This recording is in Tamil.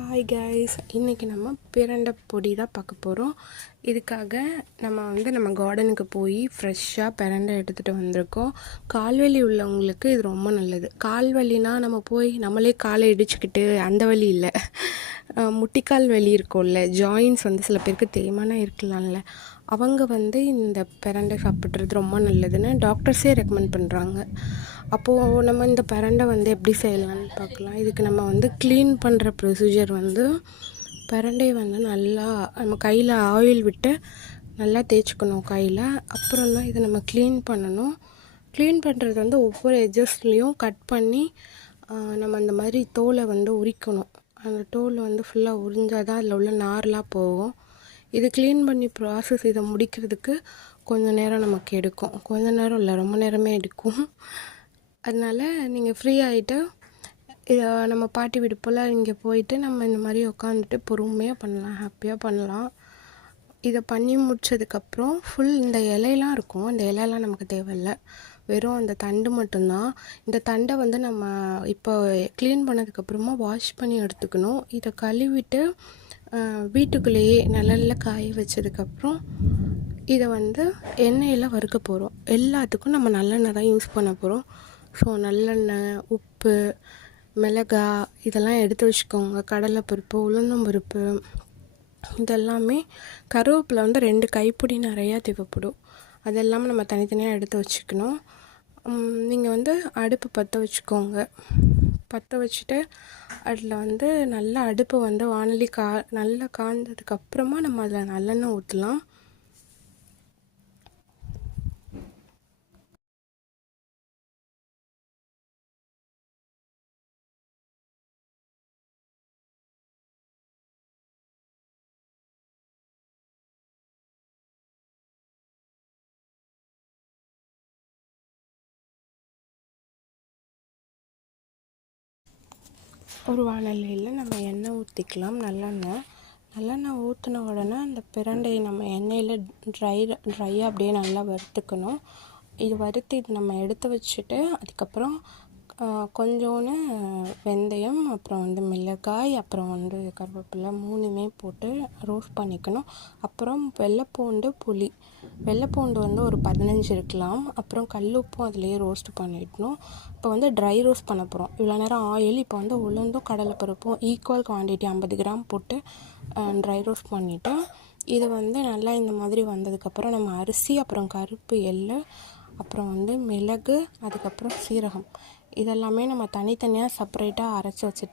ஹாய் கைஸ், இன்றைக்கி நம்ம பிரண்டை பொடி தான் பார்க்க போகிறோம். இதுக்காக நம்ம கார்டனுக்கு போய் ஃப்ரெஷ்ஷாக பிரண்டை எடுத்துகிட்டு வந்திருக்கோம். கால்வலி உள்ளவங்களுக்கு இது ரொம்ப நல்லது. கால்வலினா நம்ம போய் நம்மளே காலை இடிச்சுக்கிட்டு அந்த வலி இல்லை, முட்டிக்கால் வலி இருக்கும்ல, ஜாயின்ஸ் சில பேருக்கு தேய்மானம் இருக்கலாம்ல, அவங்க இந்த பிரண்டை சாப்பிட்றது ரொம்ப நல்லதுன்னு டாக்டர்ஸே ரெக்கமெண்ட் பண்ணுறாங்க. அப்போது நம்ம இந்த பிரண்டை எப்படி செய்யலான்னு பார்க்கலாம். இதுக்கு நம்ம க்ளீன் பண்ணுற ப்ரொசீஜர் பிரண்டையை நல்லா நம்ம கையில் ஆயில் விட்டு நல்லா தேய்ச்சிக்கணும் கையில். அப்புறம் தான் இதை நம்ம க்ளீன் பண்ணணும். க்ளீன் பண்ணுறது ஒவ்வொரு எட்ஜஸ்லேயும் கட் பண்ணி நம்ம அந்த மாதிரி தோலை உரிக்கணும். அந்த தோல் ஃபுல்லாக உரிஞ்சால் தான் அதில் உள்ள நார்லாம் போகும். இது க்ளீன் பண்ணி ப்ராசஸ் இதை முடிக்கிறதுக்கு கொஞ்சம் நேரம் நமக்கு எடுக்கும். கொஞ்சம் நேரம் இல்லை, ரொம்ப நேரமே எடுக்கும். அதனால் நீங்கள் ஃப்ரீ ஆகிட்டு இதை நம்ம பாட்டி வீடு போல் இங்கே போயிட்டு நம்ம இந்த மாதிரி உட்காந்துட்டு பொறுமையாக பண்ணலாம், ஹாப்பியாக பண்ணலாம். இதை பண்ணி முடித்ததுக்கப்புறம் ஃபுல் இந்த இலையெல்லாம் இருக்கும், அந்த இலையெல்லாம் நமக்கு தேவையில்லை, வெறும் அந்த தண்டு மட்டும்தான். இந்த தண்டை நம்ம இப்போ க்ளீன் பண்ணதுக்கப்புறமா வாஷ் பண்ணி எடுத்துக்கணும். இதை கழுவிட்டு வீட்டுக்குள்ளேயே நிழலில் காய வச்சதுக்கப்புறம் இதை எண்ணெயில் வறுக்க போகிறோம். எல்லாத்துக்கும் நம்ம நல்லெண்ணெய் தான் யூஸ் பண்ண போகிறோம். ஸோ நல்லெண்ணெய், உப்பு, மிளகாய் இதெல்லாம் எடுத்து வச்சுக்கோங்க. கடலைப்பருப்பு, உளுந்தம்பருப்பு இதெல்லாமே, கருவேப்பிலை 2 கைப்பிடி நிறையா தேவைப்படும். அதெல்லாமே நம்ம தனித்தனியாக எடுத்து வச்சுக்கணும். நீங்கள் அடுப்பு பற்ற வச்சுக்கோங்க. பற்ற வச்சுட்டு அதில் நல்லா அடுப்பு வானலி நல்லா காய்ஞ்சதுக்கப்புறமா நம்ம அதில் நல்லெண்ணெய் ஊற்றலாம். ஒரு வானலியில் நம்ம எண்ணெய் ஊற்றிக்கலாம், நல்லெண்ணெய் ஊற்றின உடனே அந்த பிரண்டையை நம்ம எண்ணெயில் ட்ரையாக அப்படியே நல்லா வறுத்துக்கணும். இது வறுத்து இது நம்ம எடுத்து வச்சுட்டு அதுக்கப்புறம் கொஞ்சோன்னு வெந்தயம், அப்புறம் மிளகாய், அப்புறம் கருவேப்பிலை 3மே போட்டு ரோஸ்ட் பண்ணிக்கணும். அப்புறம் வெள்ளைப்பூண்டு, புளி, வெள்ளைப்பூண்டு ஒரு 15 இருக்கலாம். அப்புறம் கல்லுப்பும் அதிலேயே ரோஸ்ட் பண்ணிடணும். இப்போ ட்ரை ரோஸ்ட் பண்ண போகிறோம். இவ்வளோ நேரம் ஆயில், இப்போ உளுந்தும் கடலைப்பருப்பும் ஈக்குவல் குவான்டிட்டி 50 கிராம் போட்டு ட்ரை ரோஸ்ட் பண்ணிவிட்டு இதை நல்லா இந்த மாதிரி வந்ததுக்கப்புறம் நம்ம அரிசி, அப்புறம் கருப்பு எள்ளு, அப்புறம் மிளகு, அதுக்கப்புறம் சீரகம் இதெல்லாமே நம்ம தனித்தனியாக செப்பரேட்டாக அரைச்சி வச்சுட்டு